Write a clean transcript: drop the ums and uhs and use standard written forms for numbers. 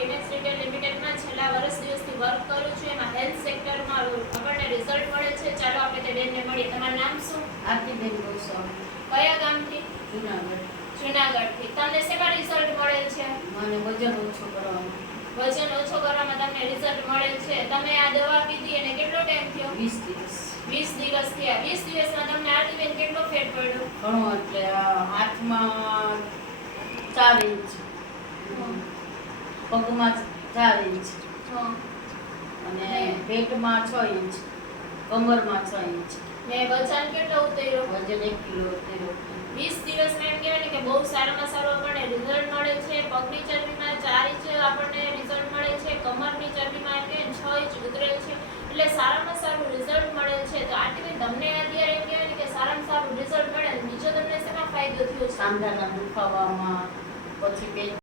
ડિમેક્સ retail લિમિટેડમાં છેલ્લા વર્ષ દિવસથી વર્ક કરું છું. એમાં હેલ્થ સેક્ટરમાં આપણને રિઝલ્ટ મળે છે. ચાલો આપણે તે બેનને મળીએ. તમારું નામ શું? આરતીબેન ગોસ્વામી. કયા ગામથી? જુનાગઢ. જુનાગઢથી. તમને શેમાં રિઝલ્ટ મળે છે? મને વજન ઓછું કરવામાં. વજન ઓછો કરવામાં તમને રિઝલ્ટ મળે છે. તમે આ દવા પીધી અને કેટલો ટાઈમ થયો? 20 દિવસ. 20 દિવસ થયા. 20 દિવસમાં તમને આરતીબેન કેટલો ફેર પડ્યો? ઘણો, એટલે હાથમાં 4 ઇંચ, પગમાં 4 ઇંચ અને પેટમાં 6 ઇંચ, કમરમાં 6 ઇંચ. ને વજન કેટલો ઉતર્યો? વજન 1 કિલો ઉતર્યો. 20 દિવસમાં એમ કહેવાય ને કે બહુ સારામાં સારું આપણને રિઝલ્ટ મળે છે. પગની ચરબીમાં 4 ઇંચ આપણને રિઝલ્ટ મળે છે. કમરની ચરબીમાં એમ કહેવાય 6 ઇંચ ઉતરેલ છે. એટલે સારામાં સારું રિઝલ્ટ મળે છે. તો આરતીબેન, તમને અત્યારે એમ કહેવાય ને કે સારામાં સારું રિઝલ્ટ મળે. બીજો તમને શેમાં ફાયદો થયો છે? સાંધાના દુખાવામાં, પછી પેટ